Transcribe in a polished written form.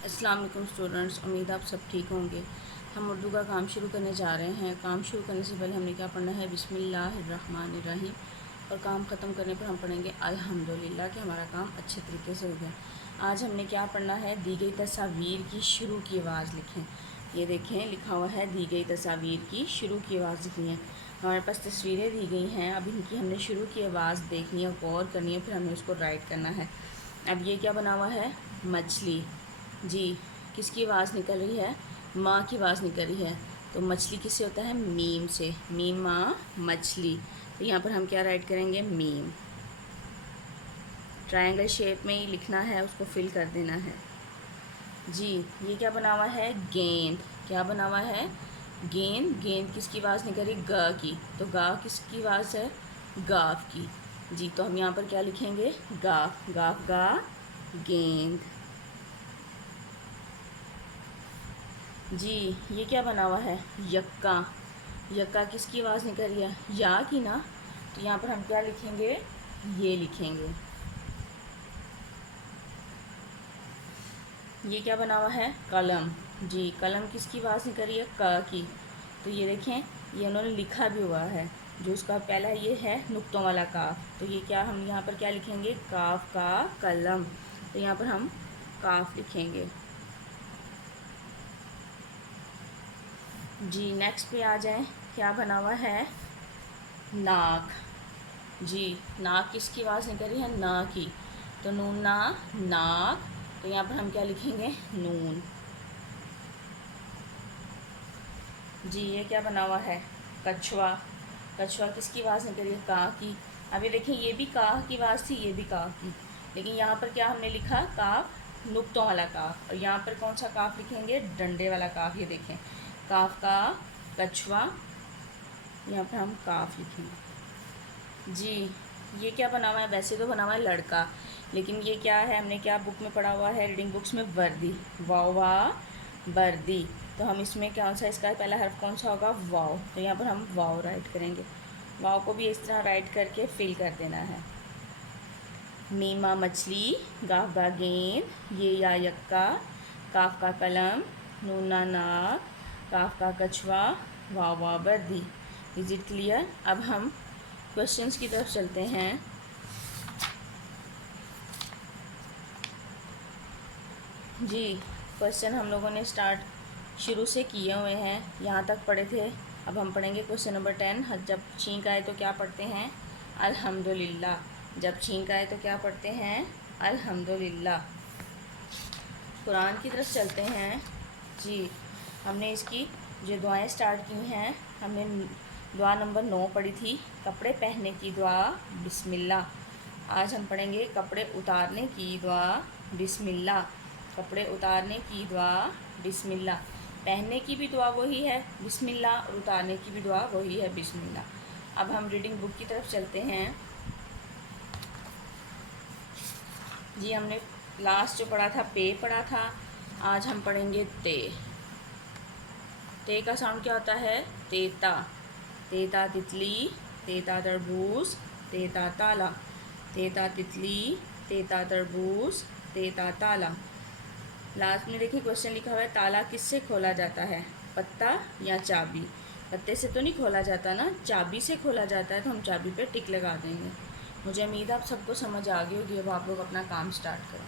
अस्सलाम वालेकुम स्टूडेंट्स, उम्मीद आप सब ठीक होंगे। हम उर्दू का काम शुरू करने जा रहे हैं। काम शुरू करने से पहले हमने क्या पढ़ना है? बिस्मिल्लाहिर्रहमानिर्रहीम। और काम ख़त्म करने पर हम पढ़ेंगे अल्हम्दुलिल्लाह कि हमारा काम अच्छे तरीके से हो गया। आज हमने क्या पढ़ना है? दी गई तस्वीर की शुरू की आवाज़ लिखें। ये देखें, लिखा हुआ है दी गई तस्वीर की शुरू की आवाज़ लिखनी है। हमारे पास तस्वीरें दी गई हैं, अब इनकी हमने शुरू की आवाज़ देखनी है, गौर करनी है, फिर हमें उसको राइट करना है। अब ये क्या बना हुआ है? मछली। जी, किसकी आवाज़ निकल रही है? माँ की आवाज़ निकल रही है। तो मछली किससे होता है? मीम से। मीम माँ मछली। तो यहाँ पर हम क्या राइट करेंगे? मीम। ट्रायंगल शेप में ही लिखना है, उसको फिल कर देना है। जी, ये क्या बना हुआ है? गेंद। क्या बना हुआ है? गेंद। गेंद किसकी आवाज़ निकल रही? ग की। तो गा किसकी आवाज़ है? गाफ की। जी, तो हम यहाँ पर क्या लिखेंगे? गाफ। गाफ गा गेंद। जी, ये क्या बना हुआ है? यक्का। यक्का किसकी आवाज़ निकल रही है? या की ना। तो यहाँ पर हम क्या लिखेंगे? ये लिखेंगे। ये क्या बना हुआ है? कलम। जी, कलम किसकी आवाज़ निकल रही है? क की। तो ये देखें, ये उन्होंने लिखा भी हुआ है। जो उसका पहला ये है नुक्तों वाला काफ। तो ये क्या, हम यहाँ पर क्या लिखेंगे? काफ का कलम। तो यहाँ पर हम काफ लिखेंगे। जी, नेक्स्ट पे आ जाएं। क्या बना हुआ है? नाक। जी, नाक किसकी आवाज़ निकल रही है? ना की। तो नून ना नाक। तो यहाँ पर हम क्या लिखेंगे? नून। जी, ये क्या बना हुआ है? कछुआ। कछुआ किसकी आवाज़ निकल रही है? का की। अब ये देखें, ये भी का की आवाज़ थी, ये भी का की। लेकिन यहाँ पर क्या हमने लिखा? काफ, नुक्तों वाला काफ। और यहाँ पर कौन सा काफ लिखेंगे? डंडे वाला काफ। ये देखें, काफ का कछुआ। यहाँ पर हम काफ लिखेंगे। जी, ये क्या बना हुआ है? वैसे तो बना हुआ है लड़का, लेकिन ये क्या है? हमने क्या बुक में पढ़ा हुआ है? रीडिंग बुक्स में वर्दी। वाव वा वर्दी। तो हम इसमें कौन सा, इसका पहला हर्फ कौन सा होगा? वाव। तो यहाँ पर हम वाव राइट करेंगे। वाव को भी इस तरह राइट करके फिल कर देना है। मीमा मछली, गाफ गा गेंद, ये या यक्का, काफ का कलम, नूना नाक, काफ का कछुआ, वाव वा वर्दी। Is it clear? अब हम क्वेश्चंस की तरफ चलते हैं। जी, क्वेश्चन हम लोगों ने स्टार्ट शुरू से किए हुए हैं, यहाँ तक पढ़े थे। अब हम पढ़ेंगे क्वेश्चन नंबर 10। जब छींक आए तो क्या पढ़ते हैं? अल्हम्दुलिल्लाह। जब छींक आए तो क्या पढ़ते हैं? अल्हम्दुलिल्लाह। कुरान की तरफ चलते हैं। जी, हमने इसकी जो दुआएं स्टार्ट की हैं, हमने दुआ नंबर 9 पढ़ी थी, कपड़े पहनने की दुआ बिस्मिल्लाह। आज हम पढ़ेंगे कपड़े उतारने की दुआ बिस्मिल्लाह। कपड़े उतारने की दुआ बिस्मिल्लाह। पहनने की भी दुआ वही है बिस्मिल्लाह, और उतारने की भी दुआ वही है बिस्मिल्लाह। अब हम रीडिंग बुक की तरफ चलते हैं। जी, हमने लास्ट जो पढ़ा था पे पढ़ा था, आज हम पढ़ेंगे ते। ते का साउंड क्या होता है? तेता। तेता तितली, तेता तरबूज, तेता ताला। तेता तितली, तेता तरबूज, तेता ताला। लास्ट में देखिए क्वेश्चन लिखा हुआ है, ताला किससे खोला जाता है? पत्ता या चाबी? पत्ते से तो नहीं खोला जाता ना, चाबी से खोला जाता है। तो हम चाबी पे टिक लगा देंगे। मुझे उम्मीद है आप सबको समझ आ गई होगी। अब आप लोग अपना काम स्टार्ट करें।